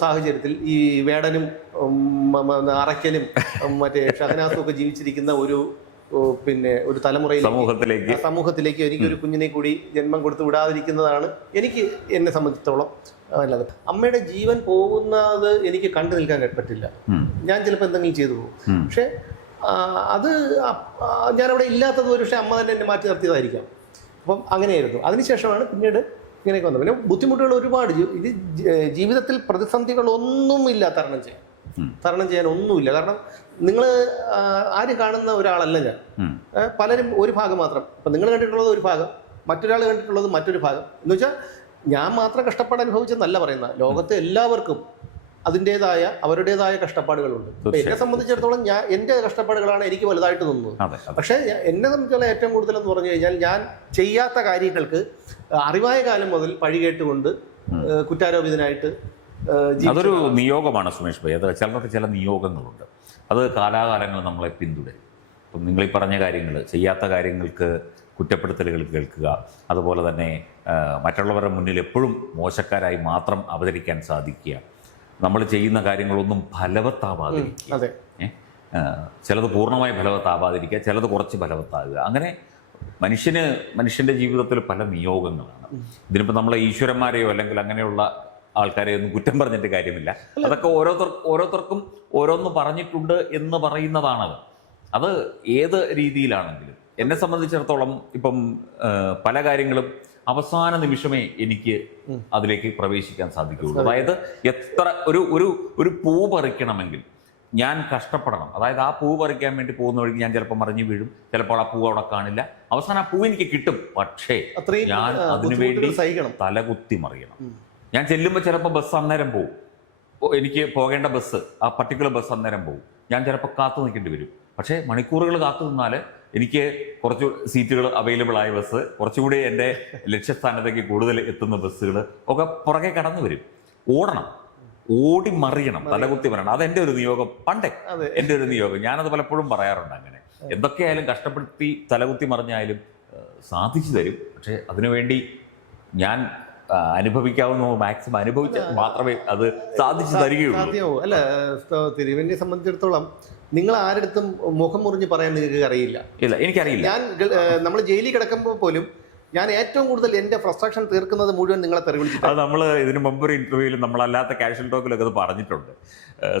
സാഹചര്യത്തിൽ ഈ വേടനും അറയ്ക്കലും മറ്റേ ഷഹനാസും ഒക്കെ ജീവിച്ചിരിക്കുന്ന ഒരു പിന്നെ ഒരു തലമുറയിൽ സമൂഹത്തിലേക്ക്. സമൂഹത്തിലേക്ക് എനിക്ക് ഒരു കുഞ്ഞിനെ കൂടി ജന്മം കൊടുത്തു വിടാതിരിക്കുന്നതാണ് എനിക്ക് എന്നെ സംബന്ധിച്ചിടത്തോളം നല്ലത്. അമ്മയുടെ ജീവൻ പോകുന്നത് എനിക്ക് കണ്ടു നിൽക്കാൻ പറ്റില്ല. ഞാൻ ചിലപ്പോൾ എന്തെങ്കിലും ചെയ്തു പോകും. പക്ഷെ അത് ഞാൻ അവിടെ ഞാനവിടെ ഇല്ലാത്തത് ഒരു പക്ഷേ അമ്മ തന്നെ എന്നെ മാറ്റി നിർത്തിയതായിരിക്കാം. അപ്പം അങ്ങനെയായിരുന്നു. അതിനുശേഷമാണ് പിന്നീട് ഇങ്ങനെയൊക്കെ വന്നു. പിന്നെ ബുദ്ധിമുട്ടുകൾ ഒരുപാട്. ഇത് ജീവിതത്തിൽ പ്രതിസന്ധികളൊന്നും ഇല്ല തരണം ചെയ്യാൻ. തരണം ചെയ്യാൻ ഒന്നുമില്ല. കാരണം നിങ്ങൾ ആര് കാണുന്ന ഒരാളല്ല ഞാൻ. പലരും ഒരു ഭാഗം മാത്രം. ഇപ്പം നിങ്ങൾ കണ്ടിട്ടുള്ളത് ഒരു ഭാഗം മറ്റൊരാൾ കണ്ടിട്ടുള്ളത് മറ്റൊരു ഭാഗം. എന്ന് വെച്ചാൽ ഞാൻ മാത്രം കഷ്ടപ്പാട് അനുഭവിച്ചെന്നല്ല പറയുന്നത്. ലോകത്തെ എല്ലാവർക്കും അതിന്റെതായ അവരുടേതായ കഷ്ടപ്പാടുകളുണ്ട്. എന്നെ സംബന്ധിച്ചിടത്തോളം ഞാൻ എന്റെ കഷ്ടപ്പാടുകളാണ് എനിക്ക് വലുതായിട്ട് തോന്നുന്നത് പക്ഷേ എന്നെ സംബന്ധിച്ചുള്ള ഏറ്റവും കൂടുതൽ എന്ന് പറഞ്ഞു കഴിഞ്ഞാൽ ഞാൻ ചെയ്യാത്ത കാര്യങ്ങൾക്ക് അറിവായ കാലം മുതൽ പഴി കേട്ടുകൊണ്ട് കുറ്റാരോപിതനായിട്ട് അതൊരു നിയോഗമാണ് സുമേഷ് ഭായി. അത് ചിലർക്ക് ചില നിയോഗങ്ങളുണ്ട്. അത് കാലാകാലങ്ങൾ നമ്മളെ പിന്തുടരും. ഇപ്പം നിങ്ങൾ ഈ പറഞ്ഞ കാര്യങ്ങൾ ചെയ്യാത്ത കാര്യങ്ങൾക്ക് കുറ്റപ്പെടുത്തലുകൾ കേൾക്കുക അതുപോലെ തന്നെ മറ്റുള്ളവരുടെ മുന്നിൽ എപ്പോഴും മോശക്കാരായി മാത്രം അവതരിക്കാൻ സാധിക്കുക നമ്മൾ ചെയ്യുന്ന കാര്യങ്ങളൊന്നും ഫലവത്താവാതിരിക്കുക. ചിലത് പൂർണമായി ഫലവത്താവാതിരിക്കുക ചിലത് കുറച്ച് ഫലവത്താകുക. അങ്ങനെ മനുഷ്യന് മനുഷ്യന്റെ ജീവിതത്തിൽ പല നിയോഗങ്ങളാണ്. ഇതിനിപ്പോൾ നമ്മളെ ഈശ്വരന്മാരെയോ അല്ലെങ്കിൽ അങ്ങനെയുള്ള ആൾക്കാരെ ഒന്നും കുറ്റം പറഞ്ഞിട്ട് കാര്യമില്ല. അതൊക്കെ ഓരോരുത്തർ ഓരോരുത്തർക്കും ഓരോന്ന് പറഞ്ഞിട്ടുണ്ട് എന്ന് പറയുന്നതാണത്. അത് ഏത് രീതിയിലാണെങ്കിലും. എന്നെ സംബന്ധിച്ചിടത്തോളം ഇപ്പം പല കാര്യങ്ങളും അവസാന നിമിഷമേ എനിക്ക് അതിലേക്ക് പ്രവേശിക്കാൻ സാധിക്കുകയുള്ളൂ. അതായത് എത്ര ഒരു ഒരു ഒരു പൂ പറിക്കണമെങ്കിൽ ഞാൻ കഷ്ടപ്പെടണം. അതായത് ആ പൂ പറിക്കാൻ വേണ്ടി പോകുന്ന വഴിക്ക് ഞാൻ ചിലപ്പോൾ മറിഞ്ഞു വീഴും. ചിലപ്പോൾ ആ പൂ അവിടെ കാണില്ല. അവസാനം ആ പൂ എനിക്ക് കിട്ടും. പക്ഷേ ഞാൻ അതിനുവേണ്ടി അതിനു വേണ്ടി സഹിക്കണം. തലകുത്തി മറിയണം. ഞാൻ ചെല്ലുമ്പോൾ ചിലപ്പോൾ ബസ് അന്നേരം പോകും എനിക്ക് പോകേണ്ട ബസ് ആ പർട്ടിക്കുലർ ബസ് അന്നേരം പോകും ഞാൻ ചിലപ്പോൾ കാത്തു നിൽക്കേണ്ടി വരും. പക്ഷേ മണിക്കൂറുകൾ കാത്തു നിന്നാൽ എനിക്ക് കുറച്ച് സീറ്റുകൾ അവൈലബിൾ ആയ ബസ് കുറച്ചുകൂടി എന്റെ ലക്ഷ്യസ്ഥാനത്തേക്ക് കൂടുതൽ എത്തുന്ന ബസ്സുകൾ ഒക്കെ പുറകെ കടന്നു വരും. ഓടണം. ഓടി മറിയണം. തലകുത്തി വരണം അതെന്റെ ഒരു നിയോഗം. പണ്ടേ എന്റെ ഒരു നിയോഗം. ഞാനത് പലപ്പോഴും പറയാറുണ്ട് അങ്ങനെ. എന്തൊക്കെയായാലും കഷ്ടപ്പെടുത്തി തലകുത്തി മറിഞ്ഞായാലും സാധിച്ചു തരും. പക്ഷേ അതിനുവേണ്ടി ഞാൻ അനുഭവിക്കാവുന്ന മാക്സിമം അനുഭവിച്ച മാത്രമേ അത് സാധിച്ചു തരികയുള്ളൂ. അല്ല തിരുവനെ സംബന്ധിച്ചിടത്തോളം നിങ്ങൾ ആരെടുത്തും മുഖം മുറിഞ്ഞ് പറയാൻ നിങ്ങൾക്ക് അറിയില്ല ഇല്ല എനിക്കറിയില്ല. ഞാൻ നമ്മൾ ജയിലിൽ കിടക്കുമ്പോൾ പോലും ഞാൻ ഏറ്റവും കൂടുതൽ എന്റെ ഫ്രസ്ട്രേഷൻ തീർക്കുന്നത് മുഴുവൻ നിങ്ങളെ തെറി അത് നമ്മൾ ഇതിനു മുമ്പ് ഒരു ഇന്റർവ്യൂവിൽ നമ്മളല്ലാത്ത കാഷ്വൽ ടോക്കിലൊക്കെ അത് പറഞ്ഞിട്ടുണ്ട്.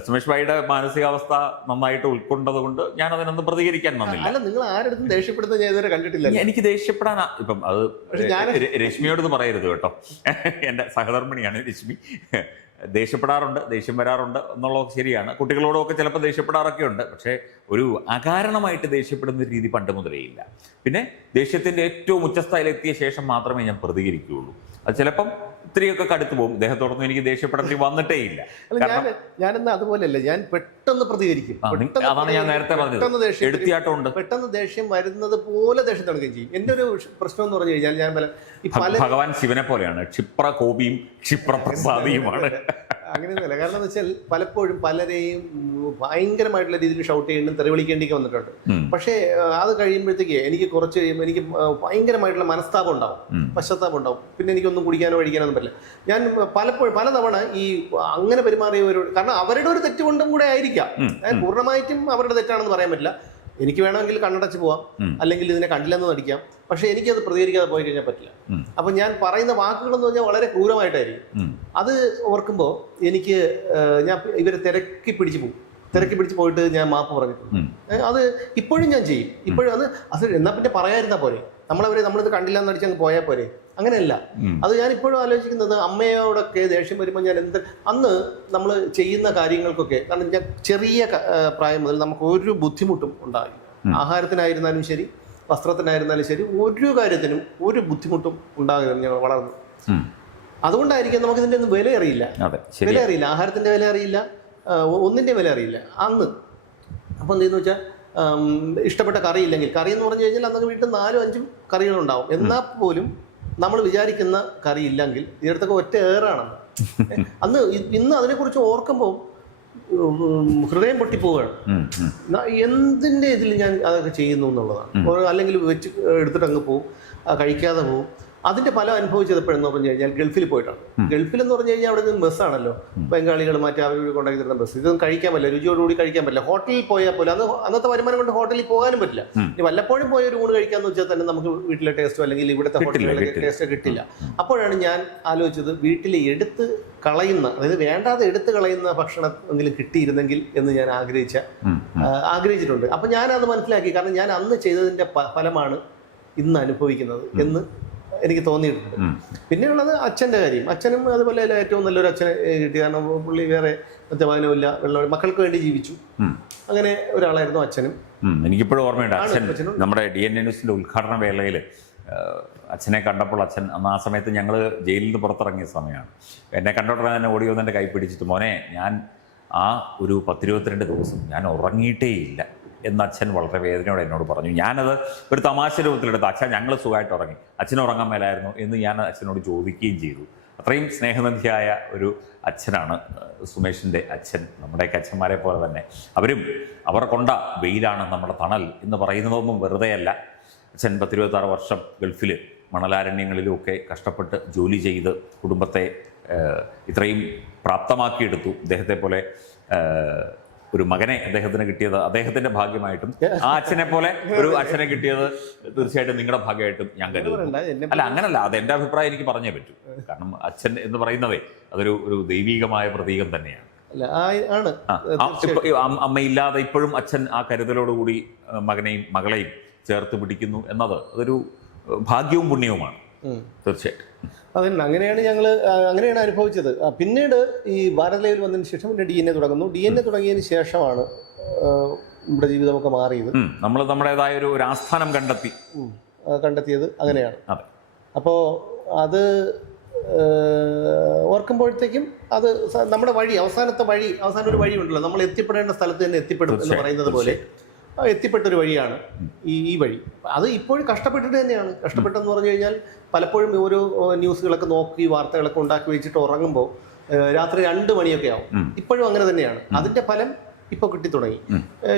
സുമേഷ് ഭായിയുടെ മാനസികാവസ്ഥ നന്നായിട്ട് ഉൾക്കൊണ്ടത് കൊണ്ട് ഞാൻ അതിനൊന്നും പ്രതികരിക്കാൻ വന്നില്ല. അല്ല നിങ്ങൾ ആരെടുത്തും ദേഷ്യപ്പെടുന്നത് ഞാൻ ഇതുവരെ കണ്ടിട്ടില്ല എനിക്ക് ദേഷ്യപ്പെടാൻ ഇപ്പം അത് രശ്മിയോട് പറയരുത് കേട്ടോ. എന്റെ സഹധർമ്മിണിയാണ് രശ്മി. ദേഷ്യപ്പെടാറുണ്ട് ദേഷ്യം വരാറുണ്ട് എന്നുള്ളത് ശരിയാണ്. കുട്ടികളോടൊക്കെ ചിലപ്പോൾ ദേഷ്യപ്പെടാറൊക്കെ ഉണ്ട് പക്ഷേ ഒരു അകാരണമായിട്ട് ദേഷ്യപ്പെടുന്ന രീതി പണ്ട് മുതലേ ഇല്ല. പിന്നെ ദേഷ്യത്തിന്റെ ഏറ്റവും ഉച്ചസ്ഥായിലെത്തിയ ശേഷം മാത്രമേ ഞാൻ പ്രതികരിക്കുകയുള്ളൂ. അത് ചിലപ്പം ഇത്രയൊക്കെ കടുത്തു പോകും. ദേഹത്തോടൊന്നും എനിക്ക് ദേഷ്യപ്പെടേണ്ടി വന്നിട്ടേ ഇല്ല ഞാൻ ഞാനെന്നാ അതുപോലെയല്ല ഞാൻ പെട്ടെന്ന് പ്രതികരിക്കും. അതാണ് ഞാൻ നേരത്തെ പറഞ്ഞത്. പെട്ടെന്ന് ദേഷ്യം വരുന്നത് പോലെ ദേഷ്യം തുടങ്ങുകയും ചെയ്യും. എന്റെ ഒരു പ്രശ്നം എന്ന് പറഞ്ഞു കഴിഞ്ഞാൽ ഞാൻ പല ഭഗവാൻ ശിവനെ പോലെയാണ്. ക്ഷിപ്ര കോപിയും ക്ഷിപ്ര പ്രസാദിയുമാണ് അങ്ങനെയൊന്നുമല്ല. കാരണം എന്ന് വെച്ചാൽ പലപ്പോഴും പലരെയും ഭയങ്കരമായിട്ടുള്ള രീതിയിൽ ഷൗട്ട് ചെയ്യണം തെറിവിളിക്കേണ്ടിയൊക്കെ വന്നിട്ടുണ്ട്. പക്ഷേ അത് കഴിയുമ്പോഴത്തേക്ക് എനിക്ക് കുറച്ച് കഴിയുമ്പോൾ എനിക്ക് ഭയങ്കരമായിട്ടുള്ള മനസ്താപം ഉണ്ടാവും. പശ്ചാത്താപം ഉണ്ടാവും. പിന്നെ എനിക്കൊന്നും കുടിക്കാനോ കഴിക്കാനോ ഒന്നും പറ്റില്ല. ഞാൻ പലപ്പോഴും പലതവണ ഈ അങ്ങനെ പെരുമാറിയവരോട് കാരണം അവരുടെ ഒരു തെറ്റുകൊണ്ടും കൂടെ ആയിരിക്കാം. ഞാൻ പൂർണമായിട്ടും അവരുടെ തെറ്റാണെന്ന് പറയാൻ പറ്റില്ല. എനിക്ക് വേണമെങ്കിൽ കണ്ണടച്ച് പോവാം. അല്ലെങ്കിൽ ഇതിനെ കണ്ടില്ലെന്ന് നടിക്കാം. പക്ഷെ എനിക്കത് പ്രതികരിക്കാതെ പോയി കഴിഞ്ഞാൽ പറ്റില്ല. അപ്പൊ ഞാൻ പറയുന്ന വാക്കുകൾ എന്ന് പറഞ്ഞാൽ വളരെ ക്രൂരമായിട്ടായിരിക്കും. അത് ഓർക്കുമ്പോൾ എനിക്ക് ഞാൻ ഇവരെ തിരക്കി പിടിച്ചു പോകും. തിരക്കി പിടിച്ച് പോയിട്ട് ഞാൻ മാപ്പ് പറഞ്ഞിട്ടുണ്ട് അത് ഇപ്പോഴും ഞാൻ ചെയ്യും. ഇപ്പോഴും അത് അത് എന്നാ പിന്നെ പറയാതിരുന്നാ പോരെ? നമ്മളവരെ നമ്മളിത് കണ്ടില്ല എന്ന് അടിച്ചങ്ങ് പോയാൽ പോരെ? അങ്ങനെയല്ല. അത് ഞാൻ ഇപ്പോഴും ആലോചിക്കുന്നത് അമ്മയോടൊക്കെ ദേഷ്യം വരുമ്പോൾ ഞാൻ എന്ത് അന്ന് നമ്മൾ ചെയ്യുന്ന കാര്യങ്ങൾക്കൊക്കെ കാരണം ഞാൻ ചെറിയ പ്രായം മുതൽ നമുക്ക് ഒരു ബുദ്ധിമുട്ടും ഉണ്ടായി. ആഹാരത്തിനായിരുന്നാലും ശരി വസ്ത്രത്തിനായിരുന്നാലും ശരി ഒരു കാര്യത്തിനും ഒരു ബുദ്ധിമുട്ടും ഉണ്ടാകില്ല ഞങ്ങൾ വളർന്നു. അതുകൊണ്ടായിരിക്കും നമുക്ക് ഇതിന്റെ ഒന്നും വില അറിയില്ല വില അറിയില്ല ആഹാരത്തിന്റെ വില അറിയില്ല ഒന്നിന്റെ ഒന്നിന്റെ വില അറിയില്ല അന്ന് അപ്പോൾ എന്തെന്ന് വെച്ചാൽ ഇഷ്ടപ്പെട്ട കറി ഇല്ലെങ്കിൽ കറി എന്ന് പറഞ്ഞു കഴിഞ്ഞാൽ അന്നൊക്കെ വീട്ടിൽ നാലും അഞ്ചും കറികളുണ്ടാവും. എന്നാൽ പോലും നമ്മൾ വിചാരിക്കുന്ന കറി ഇല്ലെങ്കിൽ ഇതിനടുത്തൊക്കെ ഒറ്റ ഏറാണെന്ന്. അന്ന് ഇന്ന് അതിനെക്കുറിച്ച് ഓർക്കുമ്പോൾ ഹൃദയം പൊട്ടിപ്പോവുകയാണ്. എന്തിന്റെ ഇതിൽ ഞാൻ അതൊക്കെ ചെയ്യുന്നു എന്നുള്ളതാണ്. അല്ലെങ്കിൽ വെച്ച് എടുത്തിട്ട് അങ്ങ് പോവും കഴിക്കാതെ പോവും. അതിന്റെ ഫലം അനുഭവിച്ചത് എപ്പോഴെന്ന് പറഞ്ഞു കഴിഞ്ഞാൽ ഗൾഫിൽ പോയിട്ടാണ്. ഗൾഫിൽ എന്ന് പറഞ്ഞു കഴിഞ്ഞാൽ അവിടെ നിന്ന് ബസ്സാണല്ലോ. ബംഗാളികൾ മറ്റേ അവർ കൊണ്ടാക്കി തരുന്ന ബസ്. ഇതൊന്നും കഴിക്കാൻ പറ്റില്ല. രുചിയോടുകൂടി കഴിക്കാൻ പറ്റില്ല. ഹോട്ടലിൽ പോയാൽ പോലും അന്ന് അന്നത്തെ വരുമാനം കൊണ്ട് ഹോട്ടലിൽ പോകാനും പറ്റില്ല. ഇനി വല്ലപ്പോഴും പോയ ഒരു ഊണ് കഴിക്കാന്ന് വെച്ചാൽ തന്നെ നമുക്ക് വീട്ടിലെ ടേസ്റ്റോ അല്ലെങ്കിൽ ഇവിടുത്തെ ഹോട്ടലിലെ ടേസ്റ്റോ കിട്ടില്ല. അപ്പോഴാണ് ഞാൻ ആലോചിച്ചത് വീട്ടിൽ എടുത്ത് കളയുന്ന അതായത് വേണ്ടാതെ എടുത്ത് കളയുന്ന ഭക്ഷണം എങ്കിലും കിട്ടിയിരുന്നെങ്കിൽ എന്ന് ഞാൻ ആഗ്രഹിച്ച ആഗ്രഹിച്ചിട്ടുണ്ട്. അപ്പൊ ഞാൻ അത് മനസ്സിലാക്കി. കാരണം ഞാൻ അന്ന് ചെയ്തതിന്റെ ഫലമാണ് ഇന്ന് അനുഭവിക്കുന്നത് എന്ന് എനിക്ക് തോന്നിയിട്ടുണ്ട്. പിന്നെയുള്ളത് അച്ഛന്റെ കാര്യം. അച്ഛനും അതുപോലെ ഏറ്റവും നല്ലൊരു അച്ഛനെ കിട്ടി. കാരണം പുള്ളി വേറെ മദ്യപാനമില്ല വെള്ളം മക്കൾക്ക് വേണ്ടി ജീവിച്ചു. അങ്ങനെ ഒരാളായിരുന്നു അച്ഛനും. എനിക്കിപ്പോഴും ഓർമ്മയുണ്ട് അച്ഛൻ നമ്മുടെ ഡി എൻ എ ന്യൂസിന്റെ ഉദ്ഘാടന വേളയിൽ അച്ഛനെ കണ്ടപ്പോൾ അച്ഛൻ അന്ന് ആ സമയത്ത് ഞങ്ങൾ ജയിലിൽ നിന്ന് പുറത്തിറങ്ങിയ സമയമാണ്. എന്നെ കണ്ടോട്ടെ തന്നെ ഓടി വന്ന് എന്റെ കൈ പിടിച്ചിട്ട് മോനെ ഞാൻ ആ ഒരു പത്തിരുപത്തിരണ്ട് ദിവസം ഞാൻ ഉറങ്ങിയിട്ടേയില്ല. എന്ന് അച്ഛൻ വളരെ വേദനയോടെ എന്നോട് പറഞ്ഞു. ഞാനത് ഒരു തമാശ രൂപത്തിലെടുത്ത് അച്ഛൻ ഞങ്ങൾ സുഖമായിട്ട് ഉറങ്ങി. അച്ഛൻ ഉറങ്ങാൻ മേലായിരുന്നു എന്ന് ഞാൻ അച്ഛനോട് ചോദിക്കുകയും ചെയ്തു. അത്രയും സ്നേഹനിധിയായ ഒരു അച്ഛനാണ് സുമേഷിന്റെ അച്ഛൻ നമ്മുടെയൊക്കെ അച്ഛന്മാരെ പോലെ തന്നെ. അവരും അവർ കൊണ്ട വെയിലാണ് നമ്മുടെ തണൽ എന്ന് പറയുന്നതൊന്നും വെറുതെയല്ല. അച്ഛൻ പത്തിരുപത്താറ് വർഷം ഗൾഫിൽ മണലാരണ്യങ്ങളിലും ഒക്കെ കഷ്ടപ്പെട്ട് ജോലി ചെയ്ത് കുടുംബത്തെ ഇത്രയും പ്രാപ്തമാക്കിയെടുത്തു. അദ്ദേഹത്തെ പോലെ ഒരു മകനെ അദ്ദേഹത്തിന് കിട്ടിയത് അദ്ദേഹത്തിന്റെ ഭാഗ്യമായിട്ടും ആ അച്ഛനെ പോലെ ഒരു അച്ഛനെ കിട്ടിയത് തീർച്ചയായിട്ടും നിങ്ങളുടെ ഭാഗ്യമായിട്ടും ഞാൻ കരുതുന്നു. അല്ല അങ്ങനല്ല അത് എന്റെ അഭിപ്രായം എനിക്ക് പറഞ്ഞേ പറ്റൂ. കാരണം അച്ഛൻ എന്ന് പറയുന്നതേ അതൊരു ഒരു ദൈവീകമായ പ്രതീകം തന്നെയാണ്. ആണ്. അമ്മയില്ലാതെ ഇപ്പോഴും അച്ഛൻ ആ കരുതലോടുകൂടി മകനെയും മകളെയും ചേർത്ത് പിടിക്കുന്നു എന്നത് അതൊരു ഭാഗ്യവും പുണ്യവുമാണ്. തീർച്ചയായിട്ടും. അതെ അങ്ങനെയാണ് ഞങ്ങൾ അങ്ങനെയാണ് അനുഭവിച്ചത്. പിന്നീട് ഈ ഭാരത് ലൈവിൽ വന്നതിന് ശേഷം പിന്നെ ഡി എൻ എ തുടങ്ങുന്നു. ഡി എൻ എ തുടങ്ങിയതിന് ശേഷമാണ് നമ്മുടെ ജീവിതമൊക്കെ മാറിയത്. നമ്മൾ നമ്മുടേതായ ഒരു ആസ്ഥാനം കണ്ടെത്തി. കണ്ടെത്തിയത് അങ്ങനെയാണ്. അപ്പോൾ അത് ഓർക്കുമ്പോഴത്തേക്കും അത് നമ്മുടെ വഴി അവസാനത്തെ വഴി അവസാന ഒരു വഴി ഉണ്ടല്ലോ നമ്മൾ എത്തിപ്പെടേണ്ട സ്ഥലത്ത് തന്നെ എത്തിപ്പെടും എന്ന് പറയുന്നത് പോലെ. എത്തിപ്പെട്ടൊരു വഴിയാണ് ഈ ഈ വഴി. അത് ഇപ്പോഴും കഷ്ടപ്പെട്ടിട്ട് തന്നെയാണ്. കഷ്ടപ്പെട്ടെന്ന് പറഞ്ഞു കഴിഞ്ഞാൽ പലപ്പോഴും ഓരോ ന്യൂസുകളൊക്കെ നോക്കി വാർത്തകളൊക്കെ ഉണ്ടാക്കി വെച്ചിട്ട് ഉറങ്ങുമ്പോൾ രാത്രി രണ്ട് മണിയൊക്കെ ആവും. ഇപ്പോഴും അങ്ങനെ തന്നെയാണ്. അതിന്റെ ഫലം ഇപ്പോൾ കിട്ടി തുടങ്ങി.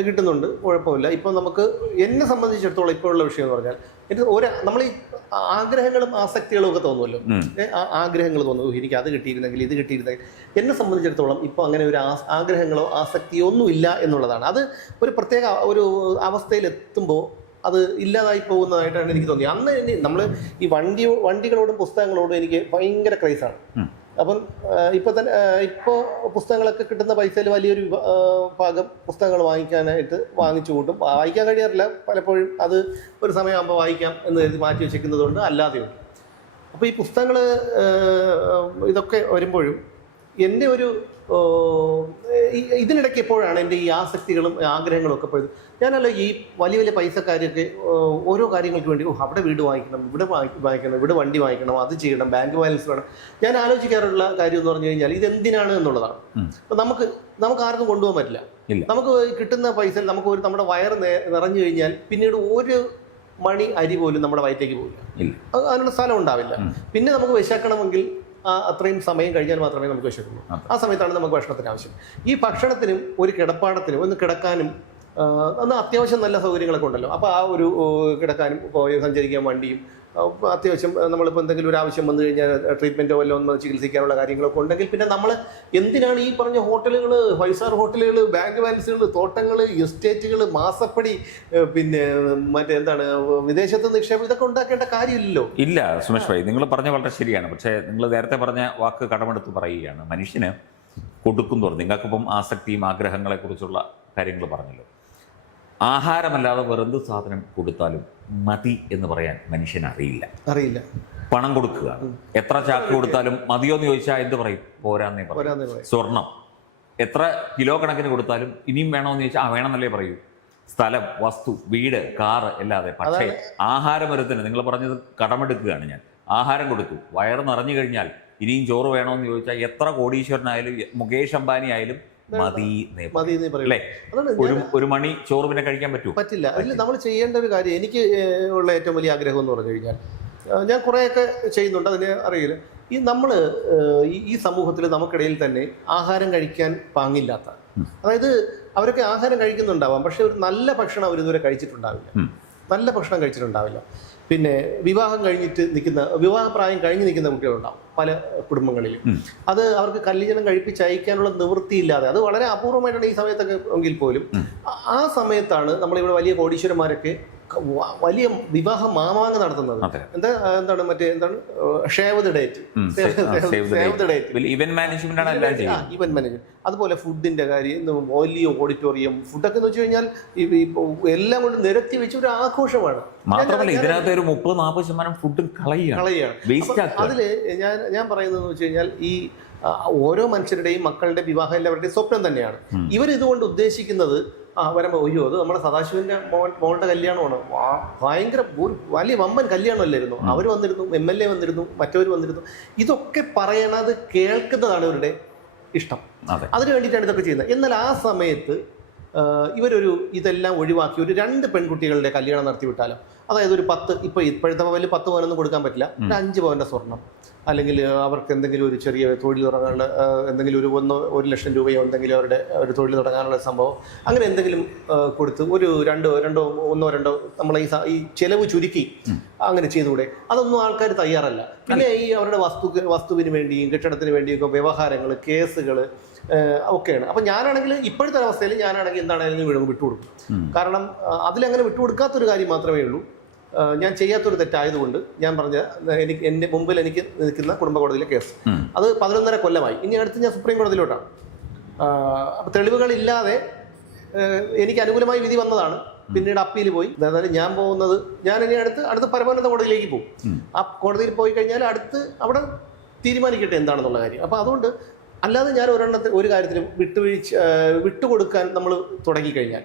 കിട്ടുന്നുണ്ട്. കുഴപ്പമില്ല. ഇപ്പോൾ നമുക്ക് എന്നെ സംബന്ധിച്ചിടത്തോളം ഇപ്പോഴുള്ള വിഷയം എന്ന് പറഞ്ഞാൽ എനിക്ക് ഒരു നമ്മൾ ഈ ആഗ്രഹങ്ങളും ആസക്തികളും ഒക്കെ തോന്നുമല്ലോ. ആഗ്രഹങ്ങൾ തോന്നുന്നു. "ഓ, എനിക്ക് അത് കിട്ടിയിരുന്നെങ്കിൽ ഇത് കിട്ടിയിരുന്നെങ്കിൽ എന്നെ സംബന്ധിച്ചിടത്തോളം ഇപ്പോൾ അങ്ങനെ ഒരു ആഗ്രഹങ്ങളോ ആസക്തിയോ ഒന്നും ഇല്ല എന്നുള്ളതാണ്. അത് ഒരു പ്രത്യേക ഒരു അവസ്ഥയിലെത്തുമ്പോൾ അത് ഇല്ലാതായി പോകുന്നതായിട്ടാണ് എനിക്ക് തോന്നിയത്. അന്ന് നമ്മൾ ഈ വണ്ടി വണ്ടികളോടും പുസ്തകങ്ങളോടും എനിക്ക് ഭയങ്കര ക്രൈസാണ്. അപ്പം ഇപ്പോൾ തന്നെ ഇപ്പോൾ പുസ്തകങ്ങളൊക്കെ കിട്ടുന്ന പൈസയിൽ വലിയൊരു ഭാഗം പുസ്തകങ്ങൾ വാങ്ങിക്കാനായിട്ട് വാങ്ങിച്ചു കൂട്ടും. വായിക്കാൻ കഴിയാറില്ല. പലപ്പോഴും അത് ഒരു സമയമാകുമ്പോൾ വായിക്കാം എന്ന് കരുതി മാറ്റി വെച്ചിരിക്കുന്നതുകൊണ്ട് അല്ലാതെയുണ്ട്. അപ്പോൾ ഈ പുസ്തകങ്ങൾ ഇതൊക്കെ വരുമ്പോഴും എന്റെ ഒരു ഇതിനിടയ്ക്ക് എപ്പോഴാണ് എന്റെ ഈ ആസക്തികളും ആഗ്രഹങ്ങളും ഒക്കെ പോയത്? ഞാനല്ല ഈ വലിയ വലിയ പൈസക്കാരൊക്കെ ഓരോ കാര്യങ്ങൾക്ക് വേണ്ടി ഓ അവിടെ വീട് വാങ്ങിക്കണം ഇവിടെ വാങ്ങിക്കണം ഇവിടെ വണ്ടി വാങ്ങിക്കണം അത് ചെയ്യണം ബാങ്ക് ബാലൻസ് വേണം. ഞാൻ ആലോചിക്കാറുള്ള കാര്യം എന്ന് പറഞ്ഞു കഴിഞ്ഞാൽ ഇത് എന്തിനാണ് എന്നുള്ളതാണ്. അപ്പം നമുക്ക് നമുക്ക് ആർക്കും കൊണ്ടുപോകാൻ പറ്റില്ല. നമുക്ക് കിട്ടുന്ന പൈസ നമുക്ക് ഒരു നമ്മുടെ വയറ് നിറഞ്ഞു കഴിഞ്ഞാൽ പിന്നീട് ഒരു മണി അരി പോലും നമ്മുടെ വയറ്റേക്ക് പോകില്ല അതിനുള്ള സ്ഥലം ഉണ്ടാവില്ല. പിന്നെ നമുക്ക് വിശക്കണമെങ്കിൽ അത്രയും സമയം കഴിഞ്ഞാൽ മാത്രമേ നമുക്ക് വിശക്കുള്ളൂ. ആ സമയത്താണ് നമുക്ക് ഭക്ഷണത്തിന് ആവശ്യം. ഈ ഭക്ഷണത്തിനും ഒരു കിടപ്പാടത്തിനും ഒന്ന് കിടക്കാനും അന്ന് അത്യാവശ്യം നല്ല സൗകര്യങ്ങളൊക്കെ ഉണ്ടല്ലോ. അപ്പോൾ ആ ഒരു കിടക്കാനും പോയി സഞ്ചരിക്കാൻ വണ്ടിയും അത്യാവശ്യം നമ്മളിപ്പോൾ എന്തെങ്കിലും ഒരു ആവശ്യം വന്നു കഴിഞ്ഞാൽ ട്രീറ്റ്മെന്റോ വല്ലതും ഒന്ന് ചികിത്സിക്കാനുള്ള കാര്യങ്ങളൊക്കെ ഉണ്ടെങ്കിൽ പിന്നെ നമ്മൾ എന്തിനാണ് ഈ പറഞ്ഞ ഹോട്ടലുകൾ ഫൈവ് സ്റ്റാർ ഹോട്ടലുകൾ ബാങ്ക് ബാലൻസുകൾ തോട്ടങ്ങൾ എസ്റ്റേറ്റുകൾ മാസപ്പടി പിന്നെ മറ്റേ എന്താണ് വിദേശത്ത് നിക്ഷേപം ഇതൊക്കെ ഉണ്ടാക്കേണ്ട കാര്യമില്ലല്ലോ. ഇല്ല സുമേഷ് ഭായി നിങ്ങൾ പറഞ്ഞ വളരെ ശരിയാണ്. പക്ഷേ നിങ്ങൾ നേരത്തെ പറഞ്ഞ വാക്ക് കടമെടുത്ത് പറയുകയാണ്. മനുഷ്യന് കൊടുക്കും തോറും നിങ്ങൾക്കിപ്പം ആസക്തിയും ആഗ്രഹങ്ങളെക്കുറിച്ചുള്ള കാര്യങ്ങൾ പറഞ്ഞല്ലോ. ആഹാരമല്ലാതെ വെറുതെ സാധനം കൊടുത്താലും മതി എന്ന് പറയാൻ മനുഷ്യൻ അറിയില്ല. അറിയില്ല. പണം കൊടുക്കുക. എത്ര ചാക്ക് കൊടുത്താലും മതിയോ എന്ന് ചോദിച്ചാൽ എന്ത് പറയും? പോരാന്നേ പറയും. സ്വർണം. എത്ര കിലോ കണക്കിന് കൊടുത്താലും ഇനിയും വേണമെന്ന് ചോദിച്ചാൽ ആ വേണമെന്നല്ലേ പറയൂ. സ്ഥലം വസ്തു വീട് കാറ് അല്ലാതെ. പക്ഷേ ആഹാരമരത്തിന് നിങ്ങൾ പറഞ്ഞത് കടമെടുക്കുകയാണ് ഞാൻ. ആഹാരം കൊടുത്തു. വയറ് നിറഞ്ഞു കഴിഞ്ഞാൽ ഇനിയും ചോറ് വേണമെന്ന് ചോദിച്ചാൽ എത്ര കോടീശ്വരനായാലും മുകേഷ് അംബാനി ആയാലും മതി മതി എന്നേ പറയൂ. ഒരു ഒരു മണി ചോറ് പിന്നെ കഴിക്കാൻ പറ്റൂ പറ്റില്ല. അതിൽ നമ്മൾ ചെയ്യേണ്ട ഒരു കാര്യം എനിക്ക് ഉള്ള ഏറ്റവും വലിയ ആഗ്രഹം എന്ന് പറഞ്ഞു കഴിഞ്ഞാൽ ഞാൻ കുറേയൊക്കെ ചെയ്യുന്നുണ്ട് അതിന് അറിയില്ല ഈ നമ്മൾ ഈ സമൂഹത്തിൽ നമുക്കിടയിൽ തന്നെ ആഹാരം കഴിക്കാൻ പാങ്ങില്ലാത്ത. അതായത് അവരൊക്കെ ആഹാരം കഴിക്കുന്നുണ്ടാവാം പക്ഷെ ഒരു നല്ല ഭക്ഷണം അവർ ഇതുവരെ കഴിച്ചിട്ടുണ്ടാവില്ല നല്ല ഭക്ഷണം കഴിച്ചിട്ടുണ്ടാവില്ല. പിന്നെ വിവാഹം കഴിഞ്ഞിട്ട് നിൽക്കുന്ന വിവാഹപ്രായം കഴിഞ്ഞ് നിൽക്കുന്ന കുട്ടികളുണ്ടാവും പല കുടുംബങ്ങളിലും. അത് അവർക്ക് കല്യാണം കഴിപ്പിച്ച് അയക്കാനുള്ള നിവൃത്തിയില്ലാതെ അത് വളരെ അപൂർവമായിട്ടാണ് ഈ സമയത്തൊക്കെ എങ്കിൽ പോലും ആ- സമയത്താണ് നമ്മളിവിടെ വലിയ കോടീശ്വരന്മാരൊക്കെ വലിയ വിവാഹ മാമാങ്ക നടത്തുന്നത്. എന്താ എന്താണ് മറ്റേ എന്താണ് save the date date. Event management ആണ് എല്ലാം ചെയ്യുന്നത്. ഇവന്റ് മാനേജർ അതുപോലെ ഫുഡിന്റെ കാര്യം വലിയ ഓഡിറ്റോറിയം ഫുഡൊക്കെ എന്ന് വെച്ച് കഴിഞ്ഞാൽ എല്ലാം കൊണ്ട് നിരത്തി വെച്ച് ഒരു ആഘോഷമാണ്. മാത്രമല്ല ഇതിനകത്ത് ഒരു മുപ്പത് നാൽപ്പത് ശതമാനം ഫുഡ് കളയുകയാണ്. അതിൽ ഞാൻ ഞാൻ പറയുന്നത് വെച്ച് കഴിഞ്ഞാൽ ഈ ഓരോ മനുഷ്യരുടെയും മക്കളുടെ വിവാഹം എല്ലാവരുടെയും സ്വപ്നം തന്നെയാണ്. ഇവരിതുകൊണ്ട് ഇവർ ഇതുകൊണ്ട് ഉദ്ദേശിക്കുന്നത് ആ വരുമ്പോൾ അയ്യോ അത് നമ്മുടെ സദാശിവന്റെ മോൻ മോളുടെ കല്യാണമാണ്. ഭയങ്കര വലിയ വമ്പൻ കല്യാണമല്ലായിരുന്നു. അവർ വന്നിരുന്നു എം എൽ എ വന്നിരുന്നു മറ്റവർ വന്നിരുന്നു. ഇതൊക്കെ പറയണത് കേൾക്കുന്നതാണ് ഇവരുടെ ഇഷ്ടം. അതെ. അതിനു വേണ്ടിയിട്ടാണ് ഇതൊക്കെ ചെയ്യുന്നത്. എന്നാൽ ആ സമയത്ത് ഇവരൊരു ഇതെല്ലാം ഒഴിവാക്കി ഒരു രണ്ട് പെൺകുട്ടികളുടെ കല്യാണം നടത്തി വിട്ടാലോ അതായത് ഒരു പത്ത് ഇപ്പോൾ ഇപ്പോഴത്തെ പവനിൽ പത്ത് പവനൊന്നും കൊടുക്കാൻ പറ്റില്ല. ഒരു അഞ്ച് പവന്റെ സ്വർണം. അല്ലെങ്കിൽ അവർക്ക് എന്തെങ്കിലും ഒരു ചെറിയ തൊഴിൽ തുടങ്ങാനുള്ള എന്തെങ്കിലും ഒരു ഒന്ന് ഒരു ലക്ഷം രൂപയോ എന്തെങ്കിലും അവരുടെ ഒരു തൊഴിൽ തുടങ്ങാനുള്ള സംഭവം അങ്ങനെ എന്തെങ്കിലും കൊടുത്ത് ഒരു രണ്ടോ രണ്ടോ ഒന്നോ രണ്ടോ നമ്മൾ ഈ ഈ ചെലവ് ചുരുക്കി അങ്ങനെ ചെയ്തുകൂടെ? അതൊന്നും ആൾക്കാർ തയ്യാറല്ല. പിന്നെ ഈ അവരുടെ വസ്തു വസ്തുവിന് വേണ്ടിയും കെട്ടിടത്തിന് വേണ്ടിയും ഒക്കെ വ്യവഹാരങ്ങൾ കേസുകൾ ഒക്കെയാണ്. അപ്പം ഞാനാണെങ്കിൽ ഇപ്പോഴത്തെ അവസ്ഥയിൽ ഞാനാണെങ്കിൽ എന്താണെങ്കിലും വിടും വിട്ടുകൊടുക്കും. കാരണം അതിലങ്ങനെ വിട്ടുകൊടുക്കാത്തൊരു കാര്യം മാത്രമേ ഉള്ളൂ. ഞാൻ ചെയ്യാത്തൊരു തെറ്റായതുകൊണ്ട് ഞാൻ പറഞ്ഞ എനിക്ക് എന്റെ മുമ്പിൽ എനിക്ക് നിൽക്കുന്ന കുടുംബ കോടതിയിലെ കേസ്. അത് പതിനൊന്നര കൊല്ലമായി. ഇനി അടുത്ത് ഞാൻ സുപ്രീം കോടതിയിലോട്ടാണ്. അപ്പം തെളിവുകളില്ലാതെ എനിക്ക് അനുകൂലമായി വിധി വന്നതാണ്. പിന്നീട് അപ്പീൽ പോയി. എന്തായാലും ഞാൻ പോകുന്നത് ഞാൻ ഇനി അടുത്ത് അടുത്ത പരമോന്നത കോടതിയിലേക്ക് പോകും. ആ കോടതിയിൽ പോയി കഴിഞ്ഞാൽ അടുത്ത് അവിടെ തീരുമാനിക്കട്ടെ എന്താണെന്നുള്ള കാര്യം. അപ്പോൾ അതുകൊണ്ട് അല്ലാതെ ഞാൻ ഒരെണ്ണത്തിൽ ഒരു കാര്യത്തിലും വിട്ടുവീഴ്ച വിട്ടുകൊടുക്കാൻ നമ്മൾ തുടങ്ങിക്കഴിഞ്ഞാൽ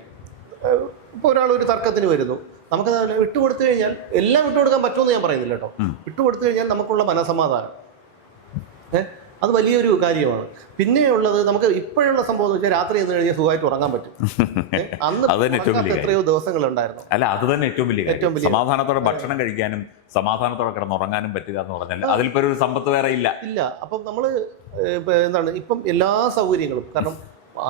ഇപ്പോൾ ഒരാൾ ഒരു തർക്കത്തിന് വരുന്നു. നമുക്ക് വിട്ടുകൊടുത്തു കഴിഞ്ഞാൽ എല്ലാം വിട്ടുകൊടുക്കാൻ പറ്റുമെന്ന് ഞാൻ പറയുന്നില്ല കേട്ടോ. വിട്ടുകൊടുത്തു കഴിഞ്ഞാൽ നമുക്കുള്ള മനസമാധാനം. ഏഹ് അത് വലിയൊരു കാര്യമാണ്. പിന്നെയുള്ളത് നമുക്ക് ഇപ്പോഴുള്ള സംഭവം എന്ന് വെച്ചാൽ രാത്രി എന്ന് കഴിഞ്ഞാൽ സുഖമായിട്ട് ഉറങ്ങാൻ പറ്റും. അന്ന് എത്രയോ ദിവസങ്ങൾ ഉണ്ടായിരുന്നു ഉറങ്ങാത്ത എത്രയോ ദിവസങ്ങളുണ്ടായിരുന്നു. അല്ല അത് തന്നെ ഏറ്റവും വലിയ ഏറ്റവും വലിയ- സമാധാനത്തോടെ ഭക്ഷണം കഴിക്കാനും സമാധാനത്തോടെ കിടന്നുറങ്ങാനും പറ്റുക എന്ന് പറഞ്ഞാൽ അതിലിപ്പോ ഒരു സമ്പത്ത് വേറെ ഇല്ല. ഇല്ല. അപ്പം നമ്മൾ എന്താണ് ഇപ്പം എല്ലാ സൗകര്യങ്ങളും കാരണം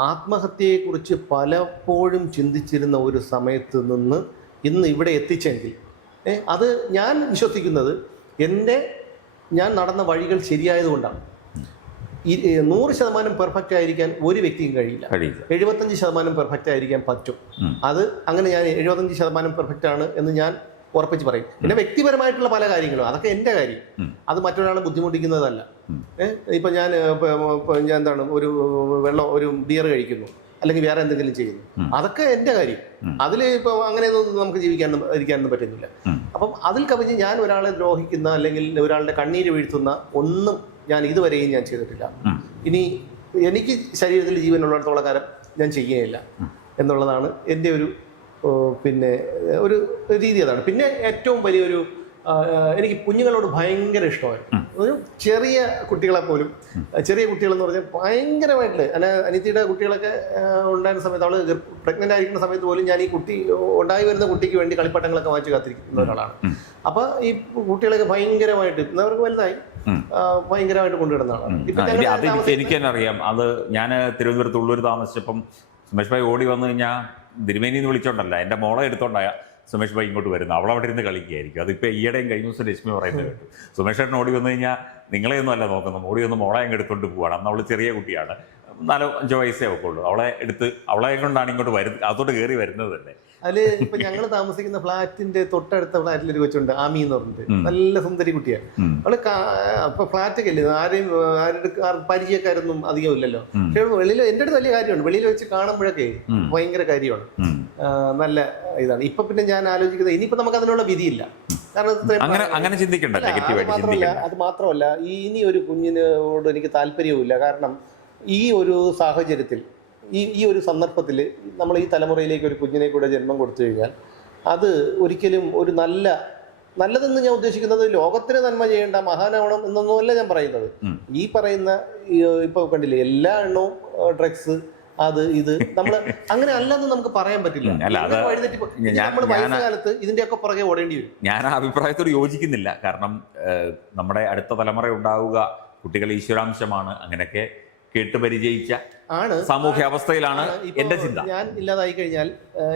ആത്മഹത്യയെക്കുറിച്ച് പലപ്പോഴും ചിന്തിച്ചിരുന്ന ഒരു സമയത്ത് നിന്ന് ഇന്ന് ഇവിടെ എത്തിച്ചെങ്കിൽ. അത് ഞാൻ വിശ്വസിക്കുന്നത് എന്റെ ഞാൻ നടന്ന വഴികൾ ശരിയായതുകൊണ്ടാണ് ഈ നൂറ് ശതമാനം പെർഫെക്റ്റ് ആയിരിക്കാൻ ഒരു വ്യക്തിയും കഴിയില്ല. എഴുപത്തഞ്ച് ശതമാനം പെർഫെക്റ്റ് ആയിരിക്കാൻ പറ്റും. അത് അങ്ങനെ ഞാൻ എഴുപത്തഞ്ച് ശതമാനം പെർഫെക്റ്റ് ആണ് എന്ന് ഞാൻ ഉറപ്പിച്ച് പറയും. പിന്നെ വ്യക്തിപരമായിട്ടുള്ള പല കാര്യങ്ങളും. അതൊക്കെ എന്റെ കാര്യം. അത് മറ്റൊരാളെ ബുദ്ധിമുട്ടിക്കുന്നതല്ല. ഇപ്പൊ ഞാൻ എന്താണ് ഒരു വെള്ളം ഒരു ബിയർ കഴിക്കുന്നു. അല്ലെങ്കിൽ വേറെ എന്തെങ്കിലും ചെയ്യുന്നു. അതൊക്കെ എന്റെ കാര്യം. അതിൽ ഇപ്പൊ അങ്ങനെയൊന്നും നമുക്ക് ജീവിക്കാൻ ഇരിക്കാനൊന്നും പറ്റുന്നില്ല. അപ്പം അതിൽ കവിഞ്ഞ് ഞാൻ ഒരാളെ ദ്രോഹിക്കുന്ന അല്ലെങ്കിൽ ഒരാളുടെ കണ്ണീര് വീഴ്ത്തുന്ന ഒന്നും ഞാൻ ഇതുവരെയും ഞാൻ ചെയ്തിട്ടില്ല. ഇനി എനിക്ക് ശരീരത്തിൽ ജീവനുള്ളിടത്തോളം കാലം ഞാൻ ചെയ്യുകയില്ല. എന്നുള്ളതാണ് എന്റെ ഒരു പിന്നെ ഒരു രീതി അതാണ്. പിന്നെ ഏറ്റവും വലിയൊരു എനിക്ക് കുഞ്ഞുങ്ങളോട് ഭയങ്കര ഇഷ്ടമായിരുന്നു. ഒരു ചെറിയ കുട്ടികളെ പോലും ചെറിയ കുട്ടികളെന്ന് പറഞ്ഞാൽ ഭയങ്കരമായിട്ട് അല്ല അനിത്തിയുടെ കുട്ടികളൊക്കെ ഉണ്ടായിരുന്ന സമയത്ത് അവൾ പ്രഗ്നന്റ് ആയിരിക്കുന്ന സമയത്ത് പോലും ഞാൻ ഈ കുട്ടി ഉണ്ടായി വരുന്ന കുട്ടിക്ക് വേണ്ടി കളിപ്പാട്ടങ്ങളൊക്കെ വാങ്ങിച്ച് കാത്തിരിക്കുന്ന ഒരാളാണ്. അപ്പൊ അപ്പോൾ ഈ കുട്ടികളൊക്കെ ഭയങ്കരമായിട്ട് അവർക്ക് വലുതായി. ഭയങ്കരമായിട്ട് കൊണ്ടുവരുന്നതാണ് എനിക്ക് തന്നെ അറിയാം അത് ഞാൻ തിരുവനന്തപുരത്ത് ഉള്ളൂർ താമസിച്ചപ്പം സുമേഷ് ഭായി ഓടി വന്നു കഴിഞ്ഞാൽ തിരുമേനിന്ന് വിളിച്ചോണ്ടല്ല എന്റെ മോളെ എടുത്തോണ്ടായ സുമേഷ് ഭായി ഇങ്ങോട്ട് വരുന്നത് അവളവിടെ ഇരുന്ന് കളിക്കുകയായിരിക്കും. അതിപ്പോൾ ഈയിടെയും കഴിഞ്ഞ ദിവസം രശ്മി പറയുന്നത് കേട്ടു. സുമേഷ് ഏട്ടൻ ഓടി വന്നു കഴിഞ്ഞാൽ നിങ്ങളെയൊന്നും അല്ല നോക്കുന്നത്. ഓടി വന്ന് മോളെ അങ്ങ് എടുത്തുകൊണ്ട് പോവാണ്. അന്ന് അവൾ ചെറിയ കുട്ടിയാണ്. നാലോ അഞ്ചോ വയസ്സേ ഒക്കെ ഉള്ളൂ അവളെ എടുത്ത് അവളെ കൊണ്ടാണ് ഇങ്ങോട്ട് വരുന്നത്. അതോട്ട് കയറി വരുന്നത് തന്നെ. അതിൽ ഇപ്പൊ ഞങ്ങൾ താമസിക്കുന്ന ഫ്ലാറ്റിന്റെ തൊട്ടടുത്ത ഫ്ലാറ്റിൽ ഒരു കൊച്ചുണ്ട് ആമി എന്ന് പറഞ്ഞിട്ട്. നല്ല സുന്ദരി കുട്ടിയാണ്. അവൾ അപ്പൊ ഫ്ലാറ്റൊക്കെ അല്ലേ ആരെയും ആരുടെ പരിചയക്കാരൊന്നും അധികം ഇല്ലല്ലോ. പക്ഷേ വെളിയിൽ എന്റെ അടുത്ത് വലിയ കാര്യമാണ്. വെളിയിൽ വെച്ച് കാണുമ്പോഴൊക്കെ. ഭയങ്കര കാര്യമാണ്. നല്ല ഇതാണ്. ഇപ്പൊ പിന്നെ ഞാൻ ആലോചിക്കുന്നത് ഇനിയിപ്പോ നമുക്ക് അതിനുള്ള വിധിയില്ല. കാരണം അങ്ങനെ ചിന്തിക്കണ്ട മാത്രമല്ല അത് മാത്രമല്ല ഇനി ഒരു കുഞ്ഞിനോട് എനിക്ക് താല്പര്യവുമില്ല. കാരണം ഈ ഒരു സാഹചര്യത്തിൽ ഈ ഈ ഒരു സന്ദർഭത്തിൽ നമ്മൾ ഈ തലമുറയിലേക്ക് ഒരു കുഞ്ഞിനെ കൂടെ ജന്മം കൊടുത്തു കഴിഞ്ഞാൽ അത് ഒരിക്കലും ഒരു നല്ല നല്ലതെന്ന് ഞാൻ ഉദ്ദേശിക്കുന്നത് ലോകത്തിന് നന്മ ചെയ്യേണ്ട മഹാനാവണം എന്നൊന്നുമല്ല ഞാൻ പറയുന്നത്. ഈ പറയുന്ന ഇപ്പൊ കണ്ടില്ലേ എല്ലാ എണ്ണവും ഡ്രഗ്സ് അത് ഇത് നമ്മൾ അങ്ങനെ അല്ലെന്ന് നമുക്ക് പറയാൻ പറ്റില്ല. നമ്മൾ വയസ്സുകാലത്ത് ഇതിന്റെയൊക്കെ പുറകെ ഓടേണ്ടി വരും. ഞാൻ ആ അഭിപ്രായത്തോട് യോജിക്കുന്നില്ല. കാരണം നമ്മുടെ അടുത്ത തലമുറ ഉണ്ടാവുക കുട്ടികൾ ഈശ്വരാംശമാണ്. അങ്ങനെയൊക്കെ കേട്ട് പരിചയിച്ച ആണ്. സാമൂഹ്യ അവസ്ഥയിലാണ് എന്റെ ചിന്ത. ഞാൻ ഇല്ലാതായി കഴിഞ്ഞാൽ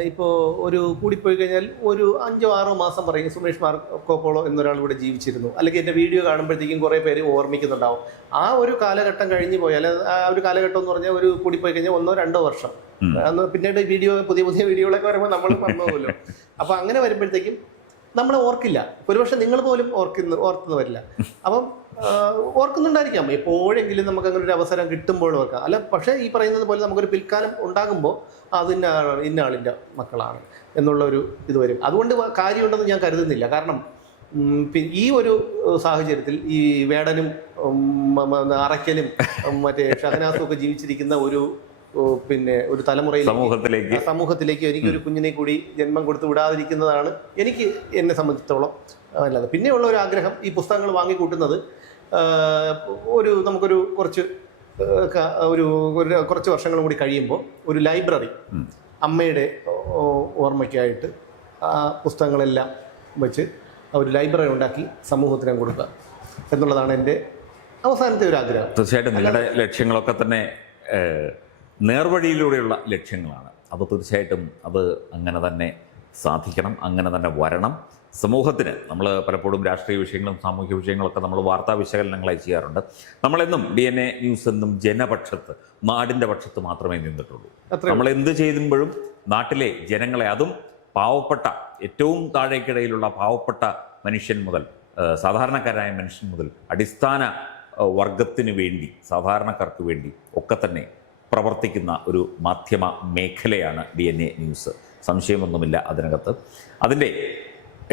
ഇപ്പോ ഒരു കൂടിപ്പോയി കഴിഞ്ഞാൽ ഒരു അഞ്ചോ ആറോ മാസം പറയും സുമേഷ് മാർക്കോപ്പോളോ എന്നൊരാൾ ഇവിടെ ജീവിച്ചിരുന്നു. അല്ലെങ്കിൽ എന്റെ വീഡിയോ കാണുമ്പോഴത്തേക്കും കുറെ പേര് ഓർമ്മിക്കുന്നുണ്ടാവും. ആ ഒരു കാലഘട്ടം കഴിഞ്ഞു പോയാൽ ആ ഒരു കാലഘട്ടം എന്ന് പറഞ്ഞാൽ ഒരു കൂടിപ്പോയി കഴിഞ്ഞാൽ ഒന്നോ രണ്ടോ വർഷം. പിന്നീട് വീഡിയോ പുതിയ പുതിയ വീഡിയോകളൊക്കെ വരുമ്പോൾ നമ്മൾ മറന്നുപോകുമല്ലോ. അപ്പൊ അങ്ങനെ വരുമ്പോഴത്തേക്കും നമ്മൾ ഓർക്കില്ല. ഒരുപക്ഷെ നിങ്ങൾ പോലും ഓർക്കുന്നു ഓർത്തുന്നു വരില്ല. അപ്പം ഓർക്കുന്നുണ്ടായിരിക്കാം. എപ്പോഴെങ്കിലും നമുക്ക് അങ്ങനെ ഒരു അവസരം കിട്ടുമ്പോൾ ഓർക്കാം. അല്ല പക്ഷേ ഈ പറയുന്നത് പോലെ നമുക്കൊരു പിൽക്കാലം ഉണ്ടാകുമ്പോൾ അത് ഇന്ന ഇന്ന ആളിന്റെ മക്കളാണ് എന്നുള്ള ഒരു ഇത് വരും. അതുകൊണ്ട് കാര്യമുണ്ടെന്ന് ഞാൻ കരുതുന്നില്ല. കാരണം ഈ ഒരു സാഹചര്യത്തിൽ ഈ വേടനും അറയ്ക്കലും മറ്റേ ഷഹനാസും ഒക്കെ ജീവിച്ചിരിക്കുന്ന ഒരു പിന്നെ ഒരു തലമുറയിൽ സമൂഹത്തിലേക്ക്. സമൂഹത്തിലേക്ക് എനിക്ക് ഒരു കുഞ്ഞിനെ കൂടി ജന്മം കൊടുത്തു വിടാതിരിക്കുന്നതാണ് എനിക്ക് എന്നെ സംബന്ധിച്ചിടത്തോളം അല്ലാതെ പിന്നെയുള്ള ഒരു ആഗ്രഹം ഈ പുസ്തകങ്ങൾ വാങ്ങിക്കൂട്ടുന്നത് ഒരു നമുക്കൊരു കുറച്ച് ഒരു കുറച്ച് വർഷങ്ങളും കൂടി കഴിയുമ്പോൾ ഒരു ലൈബ്രറി അമ്മയുടെ ഓർമ്മയ്ക്കായിട്ട് ആ പുസ്തകങ്ങളെല്ലാം വെച്ച് ഒരു ലൈബ്രറി ഉണ്ടാക്കി സമൂഹത്തിനും കൊടുക്കുക എന്നുള്ളതാണ് എന്റെ അവസാനത്തെ ഒരു ആഗ്രഹം. തീർച്ചയായിട്ടും നിങ്ങളുടെ ലക്ഷ്യങ്ങളൊക്കെ തന്നെ നേർവഴിയിലൂടെയുള്ള ലക്ഷ്യങ്ങളാണ്. അത് തീർച്ചയായിട്ടും അത് അങ്ങനെ തന്നെ സാധിക്കണം അങ്ങനെ തന്നെ വരണം. സമൂഹത്തിന് നമ്മൾ പലപ്പോഴും രാഷ്ട്രീയ വിഷയങ്ങളും സാമൂഹിക വിഷയങ്ങളൊക്കെ നമ്മൾ വാർത്താ വിശകലനങ്ങളായി ചെയ്യാറുണ്ട്. നമ്മളെന്നും ഡി എൻ എ ന്യൂസ് എന്നും ജനപക്ഷത്ത് നാടിന്റെ പക്ഷത്ത് മാത്രമേ നിന്നിട്ടുള്ളൂ. നമ്മൾ എന്ത് ചെയ്യുമ്പോഴും നാട്ടിലെ ജനങ്ങളെ അതും പാവപ്പെട്ട ഏറ്റവും താഴേക്കിടയിലുള്ള പാവപ്പെട്ട മനുഷ്യൻ മുതൽ സാധാരണക്കാരായ മനുഷ്യൻ മുതൽ അടിസ്ഥാന വർഗത്തിന് വേണ്ടി സാധാരണക്കാർക്ക് വേണ്ടി ഒക്കെ തന്നെ പ്രവർത്തിക്കുന്ന ഒരു മാധ്യമ മേഖലയാണ് ഡി എൻ എ ന്യൂസ്. സംശയമൊന്നുമില്ല അതിനകത്ത്. അതിന്റെ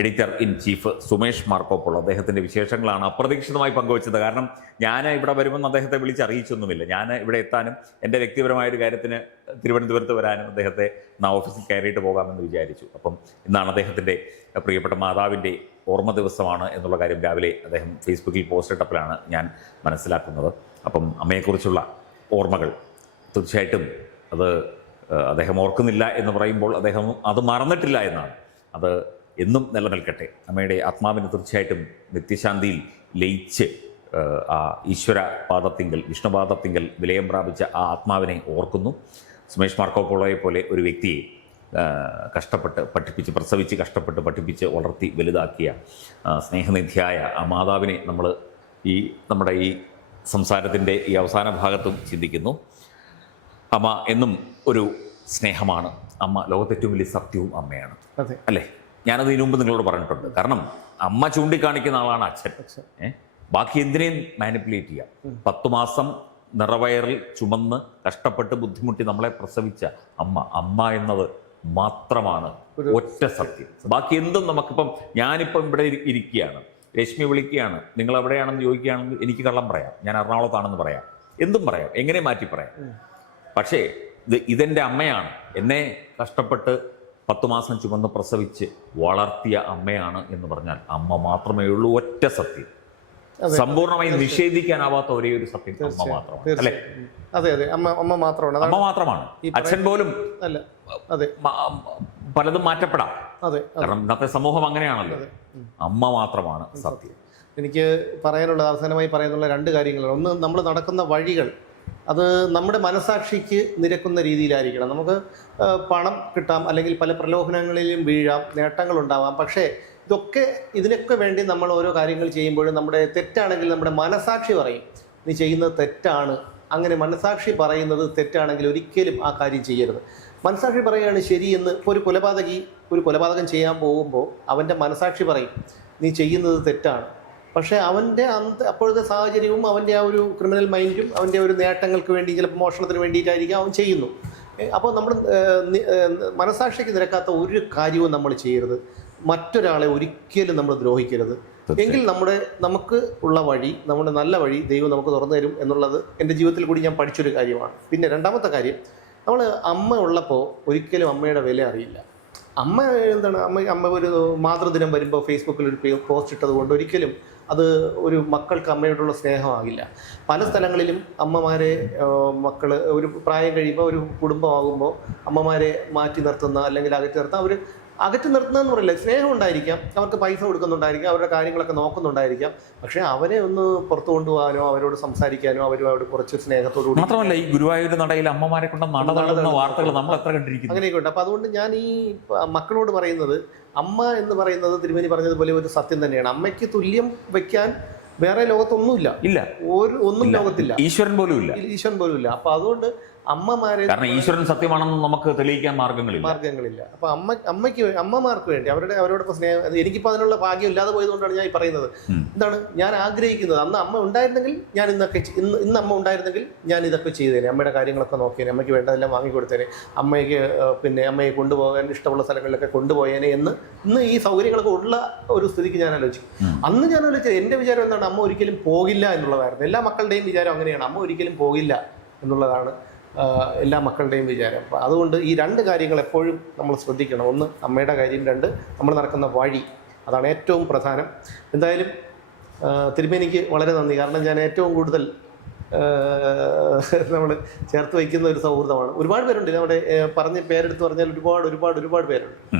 editor in chief Sumesh Marcopolo അദ്ദേഹത്തിന്റെ വിശേഷങ്ങളാണ് അപ്രതീക്ഷിതമായി പങ്കുവച്ചത്. കാരണം ഞാൻ ഇവിടെ വരുമെന്ന് അദ്ദേഹത്തെ വിളിച്ചറിയിച്ചൊന്നുമില്ല ഞാൻ ഇവിടെ എത്താനും എന്റെ വ്യക്തിപരമായ ഒരു കാര്യത്തിന് തിരുവനന്തപുരത്ത് വരാനും അദ്ദേഹത്തെ നാ ഓഫീസിൽ കയറിയിട്ട് പോകാമെന്ന് വിചാരിച്ചു. അപ്പം ഇന്നാണ് അദ്ദേഹത്തിന്റെ പ്രിയപ്പെട്ട മാതാവിന്റെ ഓർമ്മ ദിവസമാണ് എന്നുള്ള കാര്യം രാവിലെ അദ്ദേഹം ഫേസ്ബുക്കിൽ പോസ്റ്റ് ഇട്ടപ്പോഴാണ് ഞാൻ മനസ്സിലാക്കുന്നത്. അപ്പം അമ്മയെക്കുറിച്ചുള്ള ഓർമ്മകൾ തീർച്ചയായിട്ടും അത് അദ്ദേഹം ഓർക്കുന്നില്ല എന്ന് പറയുമ്പോൾ അദ്ദേഹം അത് മറന്നിട്ടില്ല എന്നാണ്. അത് എന്നും നിലനിൽക്കട്ടെ. അമ്മയുടെ ആത്മാവിന് തീർച്ചയായിട്ടും നിത്യശാന്തിയിൽ ലയിച്ച് ആ ഈശ്വര പാദത്തിങ്കൽ വിഷ്ണുപാദത്തിങ്കൽ വിലയം പ്രാപിച്ച ആ ആത്മാവിനെ ഓർക്കുന്നു. സുമേഷ് മാർക്കോപ്പോളയെ പോലെ ഒരു വ്യക്തിയെ കഷ്ടപ്പെട്ട് പഠിപ്പിച്ച് പ്രസവിച്ച് കഷ്ടപ്പെട്ട് പഠിപ്പിച്ച് വളർത്തി വലുതാക്കിയ സ്നേഹനിധിയായ ആ മാതാവിനെ നമ്മൾ ഈ നമ്മുടെ ഈ സംസാരത്തിന്റെ ഈ അവസാന ഭാഗത്തും ചിന്തിക്കുന്നു. അമ്മ എന്നും ഒരു സ്നേഹമാണ്. അമ്മ ലോകത്തെ ഏറ്റവും വലിയ സത്യവും അമ്മയാണ്. അല്ലേ? ഞാനത് ഇതിനു മുമ്പ് നിങ്ങളോട് പറഞ്ഞിട്ടുണ്ട്. കാരണം അമ്മ ചൂണ്ടിക്കാണിക്കുന്ന ആളാണ് അച്ഛൻ. അച്ഛൻ. ബാക്കി എന്തിനേയും മാനിപ്പുലേറ്റ് ചെയ്യാം. പത്തു മാസം നിറവയറിൽ ചുമന്ന് കഷ്ടപ്പെട്ട് ബുദ്ധിമുട്ടി നമ്മളെ പ്രസവിച്ച അമ്മ. അമ്മ എന്നത് മാത്രമാണ് ഒറ്റ സത്യം. ബാക്കി എന്തും നമുക്കിപ്പം ഞാനിപ്പം ഇവിടെ ഇരിക്കുകയാണ്. രശ്മി വിളിക്കുകയാണ്. നിങ്ങൾ എവിടെയാണെന്ന് ചോദിക്കുകയാണെങ്കിൽ എനിക്ക് കള്ളം പറയാം. ഞാൻ എറണാകുളത്താണെന്ന് പറയാം. എന്തും പറയാം. എങ്ങനെ മാറ്റി പറയാം? പക്ഷേ ഇത് ഇതെന്റെ അമ്മയാണ്. എന്നെ കഷ്ടപ്പെട്ട് പത്ത് മാസം ചുമന്ന് പ്രസവിച്ച് വളർത്തിയ അമ്മയാണ് എന്ന് പറഞ്ഞാൽ അമ്മ മാത്രമേ ഉള്ളൂ ഒറ്റ സത്യം. അതെ. സമ്പൂർണമായി നിഷേധിക്കാനാവാത്ത ഒരേ ഒരു സത്യം അമ്മ മാത്രമാണ് അല്ലെ? അതെ അതെ. അമ്മ അമ്മ മാത്രമാണ്. അമ്മ മാത്രമാണ്. അച്ഛൻ പോലും അല്ല അതെ. പലതും മാറ്റപ്പെടാം. അതെ അതെ. കാരണം ഇന്നത്തെ സമൂഹം അങ്ങനെയാണല്ലോ. അമ്മ മാത്രമാണ് സത്യം. എനിക്ക് പറയാനുള്ള അവസാനമായി പറയാനുള്ള രണ്ട് കാര്യങ്ങളാണ്. ഒന്ന് നമ്മൾ നടക്കുന്ന വഴികൾ അത് നമ്മുടെ മനസാക്ഷിക്ക് നിരക്കുന്ന രീതിയിലായിരിക്കണം. നമുക്ക് പണം കിട്ടാം അല്ലെങ്കിൽ പല പ്രലോഭനങ്ങളിലും വീഴാം നേട്ടങ്ങൾ ഉണ്ടാവാം പക്ഷേ ഇതൊക്കെ ഇതിനൊക്കെ വേണ്ടി നമ്മൾ ഓരോ കാര്യങ്ങൾ ചെയ്യുമ്പോഴും നമ്മുടെ തെറ്റാണെങ്കിൽ നമ്മുടെ മനസാക്ഷി പറയും നീ ചെയ്യുന്നത് തെറ്റാണ്. അങ്ങനെ മനസാക്ഷി പറയുന്നത് തെറ്റാണെങ്കിൽ ഒരിക്കലും ആ കാര്യം ചെയ്യരുത്. മനസാക്ഷി പറയുകയാണ് ശരിയെന്ന് ഇപ്പോൾ ഒരു കൊലപാതകി ഒരു കൊലപാതകം ചെയ്യാൻ പോകുമ്പോൾ അവന്റെ മനസാക്ഷി പറയും നീ ചെയ്യുന്നത് തെറ്റാണ്. പക്ഷേ അവന്റെ അന്ത് അപ്പോഴത്തെ സാഹചര്യവും അവന്റെ ആ ഒരു ക്രിമിനൽ മൈൻഡും അവന്റെ ഒരു നേട്ടങ്ങൾക്ക് വേണ്ടി ചിലപ്പോൾ മോഷണത്തിന് വേണ്ടിയിട്ടായിരിക്കും അവൻ ചെയ്യുന്നു. അപ്പോൾ നമ്മൾ മനസാക്ഷിക്ക് നിരക്കാത്ത ഒരു കാര്യവും നമ്മൾ ചെയ്യരുത്. മറ്റൊരാളെ ഒരിക്കലും നമ്മൾ ദ്രോഹിക്കരുത്. എങ്കിൽ നമ്മുടെ നമുക്ക് ഉള്ള വഴി നമ്മുടെ നല്ല വഴി ദൈവം നമുക്ക് തുറന്നു തരും എന്നുള്ളത് എന്റെ ജീവിതത്തിൽ കൂടി ഞാൻ പഠിച്ചൊരു കാര്യമാണ്. പിന്നെ രണ്ടാമത്തെ കാര്യം നമ്മൾ അമ്മ ഉള്ളപ്പോൾ ഒരിക്കലും അമ്മയുടെ വില അറിയില്ല. അമ്മ എന്താണ്? അമ്മ അമ്മ ഒരു മാതൃദിനം വരുമ്പോൾ ഫേസ്ബുക്കിൽ ഒരു പോസ്റ്റ് ഇട്ടത് കൊണ്ട് ഒരിക്കലും അത് ഒരു മക്കൾക്ക് അമ്മയോടുള്ള സ്നേഹമാകില്ല. പല സ്ഥലങ്ങളിലും അമ്മമാരെ മക്കൾ ഒരു പ്രായം കഴിയുമ്പോൾ ഒരു കുടുംബമാകുമ്പോൾ അമ്മമാരെ മാറ്റി നിർത്തുന്ന അല്ലെങ്കിൽ അകറ്റി നിർത്തുന്ന അവർ അകറ്റി നിർത്തുന്ന എന്ന് പറയില്ല. സ്നേഹം ഉണ്ടായിരിക്കാം. അവർക്ക് പൈസ കൊടുക്കുന്നുണ്ടായിരിക്കാം. അവരുടെ കാര്യങ്ങളൊക്കെ നോക്കുന്നുണ്ടായിരിക്കാം. പക്ഷേ അവരെ ഒന്ന് പുറത്തു കൊണ്ടുപോകാനോ അവരോട് സംസാരിക്കാനോ അവരോട് കുറച്ച് സ്നേഹത്തോടു കൂടി മാത്രമല്ല ഈ ഗുരുവായൂർ നടയിൽ അമ്മമാരെ കൊണ്ട് നട തള്ളുന്ന വാർത്തകൾ നമ്മൾ എത്ര കണ്ടിരിക്കുന്നു അങ്ങനെയൊക്കെ ഉണ്ട്. അപ്പോൾ അതുകൊണ്ട് ഞാൻ ഈ മക്കളോട് പറയുന്നത് അമ്മ എന്ന് പറയുന്നത് തിരുമേനി പറഞ്ഞതുപോലെ ഒരു സത്യം തന്നെയാണ്. അമ്മയ്ക്ക് തുല്യം വെക്കാൻ വേറെ ലോകത്തൊന്നുമില്ല. ഇല്ല. ഒരു ഒന്നും ലോകത്തില്ല. ഈശ്വരൻ പോലും ഇല്ല. ഈശ്വരൻ പോലും ഇല്ല. അപ്പൊ അതുകൊണ്ട് അമ്മമാരെ കാരണം ഈശ്വരൻ സത്യമാണെന്ന് നമുക്ക് തെളിയിക്കാൻ മാർഗങ്ങളില്ല മാർഗങ്ങളില്ല അപ്പൊ അമ്മ അമ്മയ്ക്ക് അമ്മമാർക്ക് വേണ്ടി അവരുടെ അവരോടൊപ്പം സ്നേഹം എനിക്കിപ്പോ എനിക്കിപ്പോൾ അതിനുള്ള ഭാഗ്യം ഇല്ലാതെ പോയതുകൊണ്ടാണ് ഞാൻ ഈ പറയുന്നത്. എന്താണ് ഞാൻ ആഗ്രഹിക്കുന്നത് അന്ന് അമ്മ ഉണ്ടായിരുന്നെങ്കിൽ ഞാൻ ഇന്നൊക്കെ ഇന്ന് ഇന്ന് അമ്മ ഉണ്ടായിരുന്നെങ്കിൽ ഞാൻ ഇതൊക്കെ ചെയ്തേനെ. അമ്മയുടെ കാര്യങ്ങളൊക്കെ നോക്കിയേനെ അമ്മയ്ക്ക് വേണ്ടതെല്ലാം വാങ്ങിക്കൊടുത്തേനെ അമ്മയ്ക്ക് പിന്നെ അമ്മയെ കൊണ്ടുപോകാൻ ഇഷ്ടമുള്ള സ്ഥലങ്ങളിലൊക്കെ കൊണ്ടുപോയേനെ എന്ന് ഇന്ന് ഈ സൗകര്യങ്ങളൊക്കെ ഉള്ള ഒരു സ്ഥിതിക്ക് ഞാൻ ആലോചിക്കും അന്ന് ഞാൻ ആലോചിച്ചത് എന്റെ വിചാരം എന്താണ് അമ്മ ഒരിക്കലും പോകില്ല എന്നുള്ളതായിരുന്നു. എല്ലാ മക്കളുടെയും വിചാരം അങ്ങനെയാണ്. അമ്മ ഒരിക്കലും പോകില്ല എന്നുള്ളതാണ് എല്ലാ മക്കളുടെയും വിചാരം. അപ്പം അതുകൊണ്ട് ഈ രണ്ട് കാര്യങ്ങൾ എപ്പോഴും നമ്മൾ ശ്രദ്ധിക്കണം. ഒന്ന് അമ്മയുടെ കാര്യം. രണ്ട് നമ്മൾ നടക്കുന്ന വഴി. അതാണ് ഏറ്റവും പ്രധാനം. എന്തായാലും തിരുമേനിക്ക് വളരെ നന്ദി. കാരണം ഞാൻ ഏറ്റവും കൂടുതൽ നമ്മൾ ചേർത്ത് വയ്ക്കുന്ന ഒരു സൗഹൃദമാണ്. ഒരുപാട് പേരുണ്ട്. നമ്മുടെ പറഞ്ഞ പേരെടുത്ത് പറഞ്ഞാൽ ഒരുപാട് ഒരുപാട് ഒരുപാട് പേരുണ്ട്.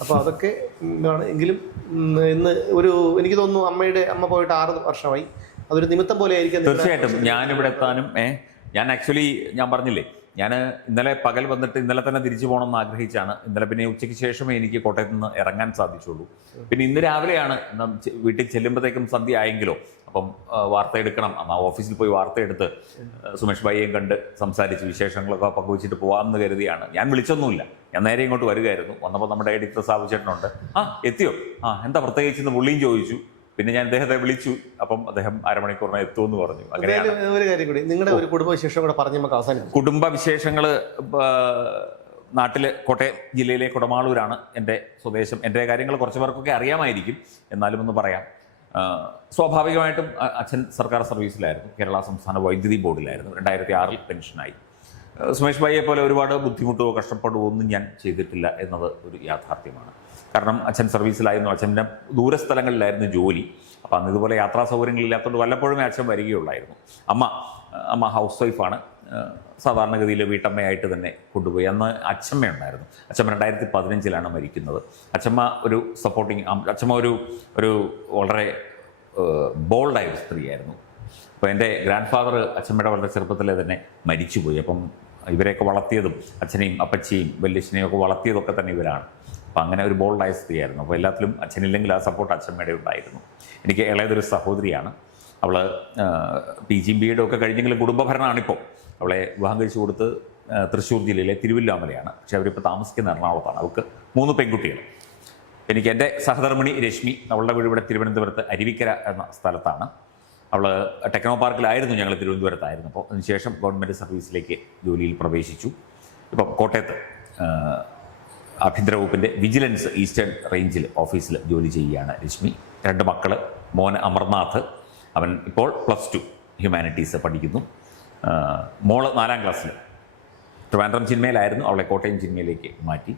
അപ്പോൾ അതൊക്കെ ആണ്. എങ്കിലും ഇന്ന് ഒരു എനിക്ക് തോന്നുന്നു അമ്മയുടെ അമ്മ പോയിട്ട് ആറ് വർഷമായി. അതൊരു നിമിത്തം പോലെ ആയിരിക്കും തീർച്ചയായിട്ടും. ഞാനിവിടെ എത്താനും ഞാൻ ആക്ച്വലി ഞാൻ പറഞ്ഞില്ലേ ഞാൻ ഇന്നലെ പകൽ വന്നിട്ട് ഇന്നലെ തന്നെ തിരിച്ചു പോകണം എന്ന് ആഗ്രഹിച്ചാണ്. ഇന്നലെ പിന്നെ ഉച്ചയ്ക്ക് ശേഷമേ എനിക്ക് കോട്ടയത്ത് നിന്ന് ഇറങ്ങാൻ സാധിച്ചുള്ളൂ. പിന്നെ ഇന്ന് രാവിലെയാണ് വീട്ടിൽ ചെല്ലുമ്പോഴത്തേക്കും സന്ധ്യ ആയെങ്കിലോ അപ്പം വാർത്ത എടുക്കണം. ആ ഓഫീസിൽ പോയി വാർത്ത എടുത്ത് സുമേഷ് ഭായിയെയും കണ്ട് സംസാരിച്ച് വിശേഷങ്ങളൊക്കെ പങ്കുവച്ചിട്ട് പോകാമെന്ന് കരുതിയാണ്. ഞാൻ വിളിച്ചൊന്നുമില്ല. ഞാൻ നേരെ ഇങ്ങോട്ട് വരികയായിരുന്നു. വന്നപ്പോൾ നമ്മുടെ എഡിറ്റർ സാബു ചേട്ടനുണ്ട്. ആ എത്തിയോ? ആ എന്താ പ്രത്യേകിച്ച് പുള്ളിയും ചോദിച്ചു. പിന്നെ ഞാൻ അദ്ദേഹത്തെ വിളിച്ചു. അപ്പം അദ്ദേഹം അരമണിക്കൂറിനെ എത്തുമെന്ന് പറഞ്ഞു. അങ്ങനെയാണ്. ഒരു കാര്യം കൂടി. നിങ്ങളുടെ ഒരു കുടുംബവിശേഷം കൂടെ പറഞ്ഞ് നമുക്ക് അവസാനം കുടുംബ വിശേഷങ്ങൾ നാട്ടിലെ കോട്ടയം ജില്ലയിലെ കുടമാളൂരാണ് എന്റെ സ്വദേശം. എന്റെ കാര്യങ്ങൾ കുറച്ച് പേർക്കൊക്കെ അറിയാമായിരിക്കും. എന്നാലും ഒന്ന് പറയാം. സ്വാഭാവികമായിട്ടും അച്ഛൻ സർക്കാർ സർവീസിലായിരുന്നു. കേരള സംസ്ഥാന വൈദ്യുതി ബോർഡിലായിരുന്നു. രണ്ടായിരത്തി ആറിൽ പെൻഷനായി. സുമേഷ് ഭായിയെ പോലെ ഒരുപാട് ബുദ്ധിമുട്ടോ കഷ്ടപ്പെടുവോ ഒന്നും ഞാൻ ചെയ്തിട്ടില്ല എന്നത് ഒരു യാഥാർത്ഥ്യമാണ്. കാരണം അച്ഛൻ സർവീസിലായിരുന്നു. അച്ഛന്റെ ദൂരസ്ഥലങ്ങളിലായിരുന്നു ജോലി. അപ്പം അന്ന് ഇതുപോലെ യാത്രാ സൗകര്യങ്ങളില്ലാത്തതുകൊണ്ട് വല്ലപ്പോഴുമേ അച്ഛൻ വരികയുള്ളായിരുന്നു. അമ്മ അമ്മ ഹൗസ് വൈഫാണ് സാധാരണഗതിയിൽ വീട്ടമ്മയായിട്ട് തന്നെ കൊണ്ടുപോയി. അന്ന് അച്ഛമ്മ ഉണ്ടായിരുന്നു അച്ഛമ്മ രണ്ടായിരത്തി പതിനഞ്ചിലാണ് മരിക്കുന്നത്. അച്ഛമ്മ ഒരു സപ്പോർട്ടിങ് അച്ഛമ്മ ഒരു ഒരു വളരെ ബോൾഡായ ഒരു സ്ത്രീയായിരുന്നു. അപ്പോൾ എന്റെ ഗ്രാൻഡ് ഫാദർ അച്ഛമ്മയുടെ വളരെ ചെറുപ്പത്തിലെ തന്നെ മരിച്ചുപോയി. അപ്പം ഇവരെയൊക്കെ വളർത്തിയതും അച്ഛനെയും അപ്പച്ചിയും വല്യച്ഛനെയും ഒക്കെ വളർത്തിയതൊക്കെ തന്നെ ഇവരാണ്. അപ്പം അങ്ങനെ ഒരു ബോൾഡായ സ്ത്രീയായിരുന്നു. അപ്പോൾ എല്ലാത്തിലും അച്ഛനില്ലെങ്കിൽ ആ സപ്പോർട്ട് അച്ഛമ്മയുടെ ഉണ്ടായിരുന്നു. എനിക്ക് ഇളയതൊരു സഹോദരിയാണ്. അവൾ പി ജി ബി എഡും ഒക്കെ കഴിഞ്ഞെങ്കിലും കുടുംബഭരണമാണിപ്പോൾ അവളെ വിവാഹം കഴിച്ചു കൊടുത്ത് തൃശ്ശൂർ ജില്ലയിലെ തിരുവല്ലാമലയാണ്. പക്ഷെ അവരിപ്പോൾ താമസിക്കുന്ന എറണാകുളത്താണ്. അവൾക്ക് മൂന്ന് പെൺകുട്ടികൾ എനിക്ക് എന്റെ സഹധർമ്മിണി രശ്മി അവളുടെ വീട് ഇവിടെ തിരുവനന്തപുരത്ത് അരുവിക്കര എന്ന സ്ഥലത്താണ്. അവൾ ടെക്നോ പാർക്കിലായിരുന്നു ഞങ്ങൾ തിരുവനന്തപുരത്തായിരുന്നു അപ്പോൾ അതിനുശേഷം ഗവൺമെന്റ് സർവീസിലേക്ക് ജോലിയിൽ പ്രവേശിച്ചു. ഇപ്പം കോട്ടയത്ത് ആഭ്യന്തരവകുപ്പിന്റെ ആഭ്യന്തര വകുപ്പിന്റെ വിജിലൻസ് ഈസ്റ്റേൺ റേഞ്ചിൽ ഓഫീസിൽ ജോലി ചെയ്യുകയാണ് രശ്മി. രണ്ട് മക്കൾ മോൻ അമർനാഥ് അവൻ ഇപ്പോൾ പ്ലസ് ടു ഹ്യൂമാനിറ്റീസ് പഠിക്കുന്നു. മോൾ നാലാം ക്ലാസ്സിൽ ട്രിവാൻഡ്രം ചിന്മയിലായിരുന്നു അവളെ കോട്ടയം ചിന്മയിലേക്ക് മാറ്റി.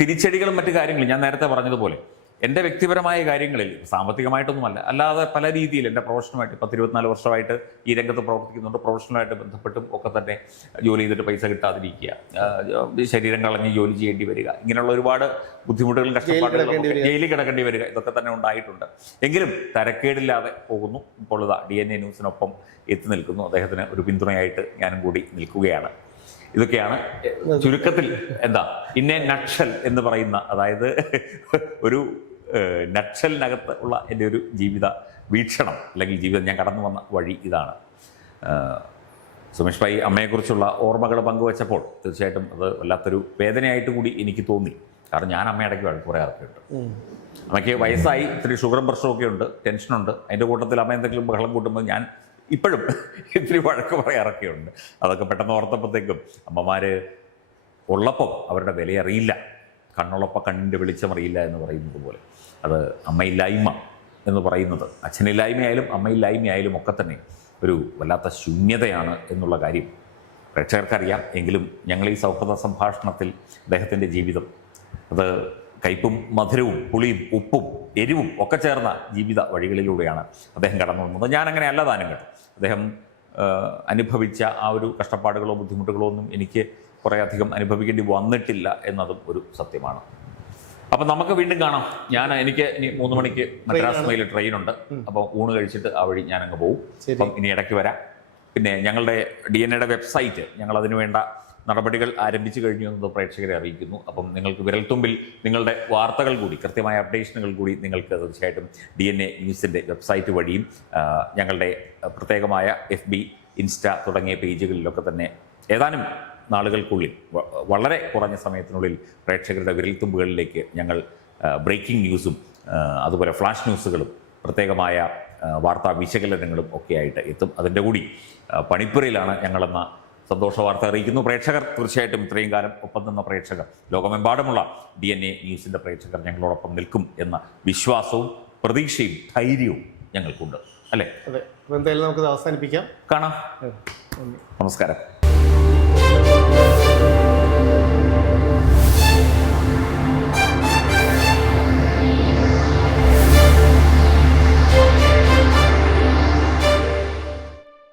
തിരിച്ചടികളും മറ്റു കാര്യങ്ങളും ഞാൻ നേരത്തെ പറഞ്ഞതുപോലെ എന്റെ വ്യക്തിപരമായ കാര്യങ്ങളിൽ സാമ്പത്തികമായിട്ടൊന്നുമല്ല അല്ലാതെ പല രീതിയിൽ എന്റെ പ്രൊഫഷനുമായിട്ട് പത്ത് ഇരുപത്തിനാല് വർഷമായിട്ട് ഈ രംഗത്ത് പ്രവർത്തിക്കുന്നുണ്ട്. പ്രൊഫഷണലായിട്ട് ബന്ധപ്പെട്ടും ഒക്കെ തന്നെ ജോലി ചെയ്തിട്ട് പൈസ കിട്ടാതിരിക്കുക. ശരീരം കളഞ്ഞ് ജോലി ചെയ്യേണ്ടി വരിക. ഇങ്ങനെയുള്ള ഒരുപാട് ബുദ്ധിമുട്ടുകളും കഷ്ടപ്പാടുകളും ജയിലിൽ കിടക്കേണ്ടി വരിക. ഇതൊക്കെ തന്നെ ഉണ്ടായിട്ടുണ്ട്. എങ്കിലും തരക്കേടില്ലാതെ പോകുന്നു. ഇപ്പോൾ ഇതാ ഡി എൻ എ ന്യൂസിനൊപ്പം എത്തി നിൽക്കുന്നു. അദ്ദേഹത്തിന് ഒരു പിന്തുണയായിട്ട് ഞാനും കൂടി നിൽക്കുകയാണ്. ഇതൊക്കെയാണ് ചുരുക്കത്തിൽ എന്താ ഇന്നെ നക്ഷൽ എന്ന് പറയുന്ന അതായത് ഒരു നക്ഷലിനകത്ത് ഉള്ള എന്റെ ഒരു ജീവിത വീക്ഷണം അല്ലെങ്കിൽ ജീവിതം ഞാൻ കടന്നു വന്ന വഴി ഇതാണ്. സുമേഷ് ഭായി അമ്മയെക്കുറിച്ചുള്ള ഓർമ്മകൾ പങ്കുവച്ചപ്പോൾ തീർച്ചയായിട്ടും അത് വല്ലാത്തൊരു വേദനയായിട്ട് കൂടി എനിക്ക് തോന്നി. കാരണം ഞാൻ അമ്മയടയ്ക്ക് വഴക്ക് കുറേ ഇറക്കിയിട്ടുണ്ട് അമ്മയ്ക്ക് വയസ്സായി ഇത്തിരി ഷുഗറും പ്രഷറൊക്കെ ഉണ്ട് ടെൻഷനുണ്ട്. അതിന്റെ കൂട്ടത്തിൽ അമ്മ എന്തെങ്കിലും ബഹളം കൂട്ടുമ്പോൾ ഞാൻ ഇപ്പോഴും ഇത്തിരി വഴക്ക് പറയാറൊക്കെയുണ്ട് അതൊക്കെ പെട്ടെന്ന് ഓർത്തപ്പോഴത്തേക്കും അമ്മമാർ ഉള്ളപ്പം അവരുടെ വില അറിയില്ല കണ്ണുള്ളപ്പോൾ കണ്ണിന്റെ വെളിച്ചമറിയില്ല എന്ന് പറയുന്നത് പോലെ. അത് അമ്മയില്ലായ്മ എന്ന് പറയുന്നത്. അച്ഛനില്ലായ്മയായാലും അമ്മയില്ലായ്മയായാലും ഒക്കെ തന്നെ ഒരു വല്ലാത്ത ശൂന്യതയാണ് എന്നുള്ള കാര്യം പ്രേക്ഷകർക്കറിയാം. എങ്കിലും ഞങ്ങൾ ഈ സൗഹൃദ സംഭാഷണത്തിൽ അദ്ദേഹത്തിന്റെ ജീവിതം അത് കയ്പും മധുരവും പുളിയും ഉപ്പും എരിവും ഒക്കെ ചേർന്ന ജീവിത വഴികളിലൂടെയാണ് അദ്ദേഹം കടന്നു വന്നത്. ഞാനങ്ങനെ അല്ല താനും കേട്ടോ അദ്ദേഹം അനുഭവിച്ച ആ ഒരു കഷ്ടപ്പാടുകളോ ബുദ്ധിമുട്ടുകളോ ഒന്നും എനിക്ക് കുറേ അധികം അനുഭവിക്കേണ്ടി വന്നിട്ടില്ല എന്നതും ഒരു സത്യമാണ്. അപ്പം നമുക്ക് വീണ്ടും കാണാം. ഞാൻ എനിക്ക് ഇനി മൂന്ന് മണിക്ക് മദ്രാസ് മെയിൽ ട്രെയിൻ ഉണ്ട് അപ്പൊ ഊണ് കഴിച്ചിട്ട് ആ വഴി ഞാൻ അങ്ങ് പോകും. അപ്പം ഇനി ഇടയ്ക്ക് വരാം. പിന്നെ ഞങ്ങളുടെ ഡി എൻ എയുടെ വെബ്സൈറ്റ് ഞങ്ങൾ അതിനു വേണ്ട നടപടികൾ ആരംഭിച്ചു കഴിഞ്ഞു എന്നത് പ്രേക്ഷകരെ അറിയിക്കുന്നു. അപ്പം നിങ്ങൾക്ക് വിരൽത്തുമ്പിൽ നിങ്ങളുടെ വാർത്തകൾ കൂടി കൃത്യമായ അപ്ഡേഷനുകൾ കൂടി നിങ്ങൾക്ക് തീർച്ചയായിട്ടും ഡി എൻ എ ന്യൂസിന്റെ വെബ്സൈറ്റ് വഴിയും ഞങ്ങളുടെ പ്രത്യേകമായ എഫ് ബി ഇൻസ്റ്റ തുടങ്ങിയ പേജുകളിലൊക്കെ തന്നെ ഏതാനും നാളുകൾക്കുള്ളിൽ വളരെ കുറഞ്ഞ സമയത്തിനുള്ളിൽ പ്രേക്ഷകരുടെ വിരൽത്തുമ്പുകളിലേക്ക് ഞങ്ങൾ ബ്രേക്കിംഗ് ന്യൂസും അതുപോലെ ഫ്ലാഷ് ന്യൂസുകളും പ്രത്യേകമായ വാർത്താ വിശകലനങ്ങളും ഒക്കെയായിട്ട് എത്തും. അതിന്റെ കൂടി പണിപ്പുരയിലാണ് ഞങ്ങളെന്ന സന്തോഷ വാർത്ത അറിയിക്കുന്നു പ്രേക്ഷകർ. തീർച്ചയായിട്ടും ഇത്രയും കാലം ഒപ്പം നിന്ന പ്രേക്ഷകർ ലോകമെമ്പാടുമുള്ള ഡി എൻ എ ന്യൂസിന്റെ പ്രേക്ഷകർ ഞങ്ങളോടൊപ്പം നിൽക്കും എന്ന വിശ്വാസവും പ്രതീക്ഷയും ധൈര്യവും ഞങ്ങൾക്കുണ്ട്. അല്ലേ? അതെ. എന്തായാലും നമുക്കത് അവസാനിപ്പിക്കാം. കാണാം. നമസ്കാരം.